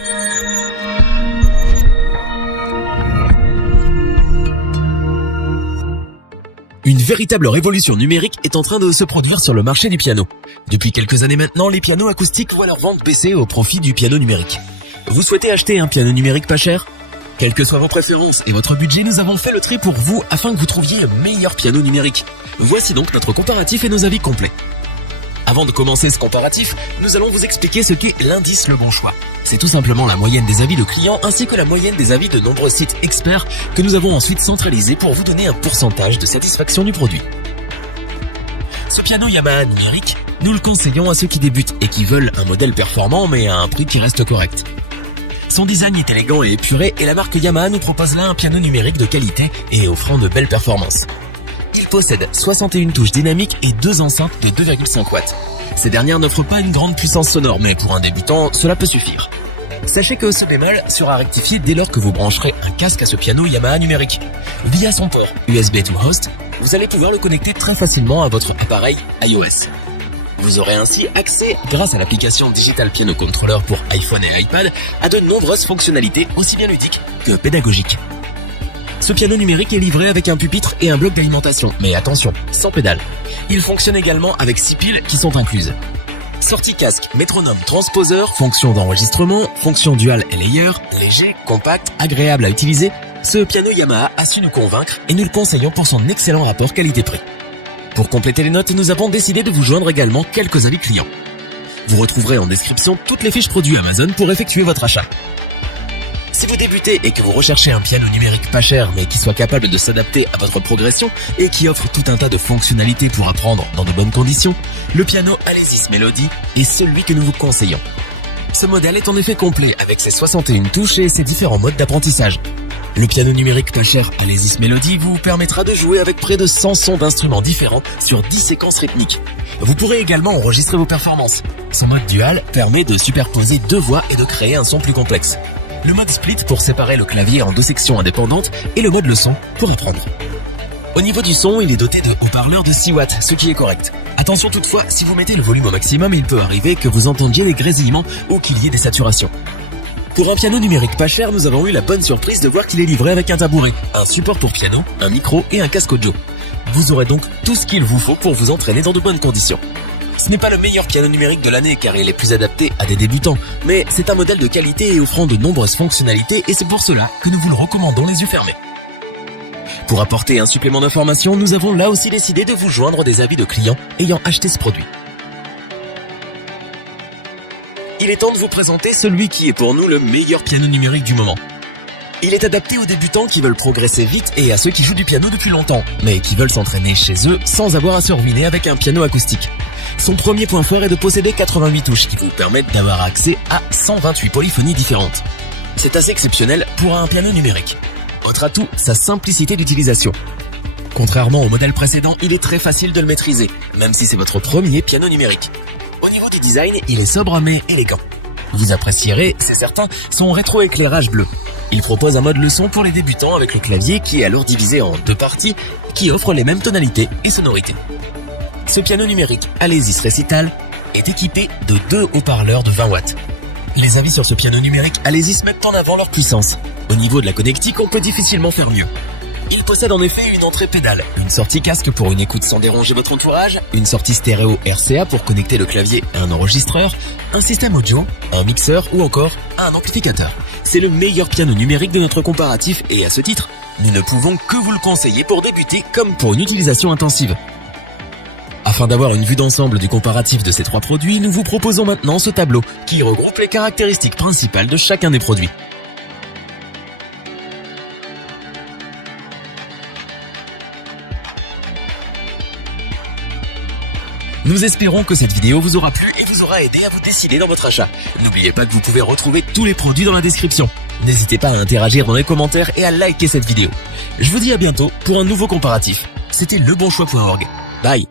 Une véritable révolution numérique est en train de se produire sur le marché du piano. Depuis quelques années maintenant, les pianos acoustiques voient leur vente baisser au profit du piano numérique. Vous souhaitez acheter un piano numérique pas cher ? Quelles que soient vos préférences et votre budget, nous avons fait le tri pour vous afin que vous trouviez le meilleur piano numérique. Voici donc notre comparatif et nos avis complets. Avant de commencer ce comparatif, nous allons vous expliquer ce qu'est l'indice Le Bon Choix. C'est tout simplement la moyenne des avis de clients ainsi que la moyenne des avis de nombreux sites experts que nous avons ensuite centralisés pour vous donner un pourcentage de satisfaction du produit. Ce piano Yamaha numérique, nous le conseillons à ceux qui débutent et qui veulent un modèle performant mais à un prix qui reste correct. Son design est élégant et épuré et la marque Yamaha nous propose là un piano numérique de qualité et offrant de belles performances. Il possède 61 touches dynamiques et 2 enceintes de 2,5 watts. Ces dernières n'offrent pas une grande puissance sonore, mais pour un débutant, cela peut suffire. Sachez que ce bémol sera rectifié dès lors que vous brancherez un casque à ce piano Yamaha numérique. Via son port USB to Host, vous allez pouvoir le connecter très facilement à votre appareil iOS. Vous aurez ainsi accès, grâce à l'application Digital Piano Controller pour iPhone et iPad, à de nombreuses fonctionnalités aussi bien ludiques que pédagogiques. Ce piano numérique est livré avec un pupitre et un bloc d'alimentation, mais attention, sans pédale. Il fonctionne également avec 6 piles qui sont incluses. Sortie casque, métronome, transposeur, fonction d'enregistrement, fonction dual et layer, léger, compact, agréable à utiliser, ce piano Yamaha a su nous convaincre et nous le conseillons pour son excellent rapport qualité-prix. Pour compléter les notes, nous avons décidé de vous joindre également quelques avis clients. Vous retrouverez en description toutes les fiches produits Amazon pour effectuer votre achat. Si vous débutez et que vous recherchez un piano numérique pas cher mais qui soit capable de s'adapter à votre progression et qui offre tout un tas de fonctionnalités pour apprendre dans de bonnes conditions, le piano Alesis Melody est celui que nous vous conseillons. Ce modèle est en effet complet avec ses 61 touches et ses différents modes d'apprentissage. Le piano numérique pas cher Alesis Melody vous permettra de jouer avec près de 100 sons d'instruments différents sur 10 séquences rythmiques. Vous pourrez également enregistrer vos performances. Son mode dual permet de superposer 2 voix et de créer un son plus complexe. Le mode split pour séparer le clavier en 2 sections indépendantes et le mode leçon pour apprendre. Au niveau du son, il est doté de haut-parleurs de 6 watts, ce qui est correct. Attention toutefois, si vous mettez le volume au maximum, il peut arriver que vous entendiez des grésillements ou qu'il y ait des saturations. Pour un piano numérique pas cher, nous avons eu la bonne surprise de voir qu'il est livré avec un tabouret, un support pour piano, un micro et un casque audio. Vous aurez donc tout ce qu'il vous faut pour vous entraîner dans de bonnes conditions. Ce n'est pas le meilleur piano numérique de l'année car il est plus adapté à des débutants, mais c'est un modèle de qualité et offrant de nombreuses fonctionnalités et c'est pour cela que nous vous le recommandons les yeux fermés. Pour apporter un supplément d'information, nous avons là aussi décidé de vous joindre des avis de clients ayant acheté ce produit. Il est temps de vous présenter celui qui est pour nous le meilleur piano numérique du moment. Il est adapté aux débutants qui veulent progresser vite et à ceux qui jouent du piano depuis longtemps, mais qui veulent s'entraîner chez eux sans avoir à se ruiner avec un piano acoustique. Son premier point fort est de posséder 88 touches qui vous permettent d'avoir accès à 128 polyphonies différentes. C'est assez exceptionnel pour un piano numérique. Autre atout, sa simplicité d'utilisation. Contrairement au modèle précédent, il est très facile de le maîtriser, même si c'est votre premier piano numérique. Au niveau du design, il est sobre mais élégant. Vous apprécierez, c'est certain, son rétroéclairage bleu. Il propose un mode leçon pour les débutants avec le clavier qui est alors divisé en 2 parties qui offrent les mêmes tonalités et sonorités. Ce piano numérique Alesis Recital est équipé de 2 haut-parleurs de 20 watts. Les avis sur ce piano numérique Alesis mettent en avant leur puissance. Au niveau de la connectique, on peut difficilement faire mieux. Il possède en effet une entrée pédale, une sortie casque pour une écoute sans déranger votre entourage, une sortie stéréo RCA pour connecter le clavier à un enregistreur, un système audio, un mixeur ou encore un amplificateur. C'est le meilleur piano numérique de notre comparatif et à ce titre, nous ne pouvons que vous le conseiller pour débuter comme pour une utilisation intensive. Afin d'avoir une vue d'ensemble du comparatif de ces 3 produits, nous vous proposons maintenant ce tableau qui regroupe les caractéristiques principales de chacun des produits. Nous espérons que cette vidéo vous aura plu et vous aura aidé à vous décider dans votre achat. N'oubliez pas que vous pouvez retrouver tous les produits dans la description. N'hésitez pas à interagir dans les commentaires et à liker cette vidéo. Je vous dis à bientôt pour un nouveau comparatif. C'était lebonchoix.org. Bye.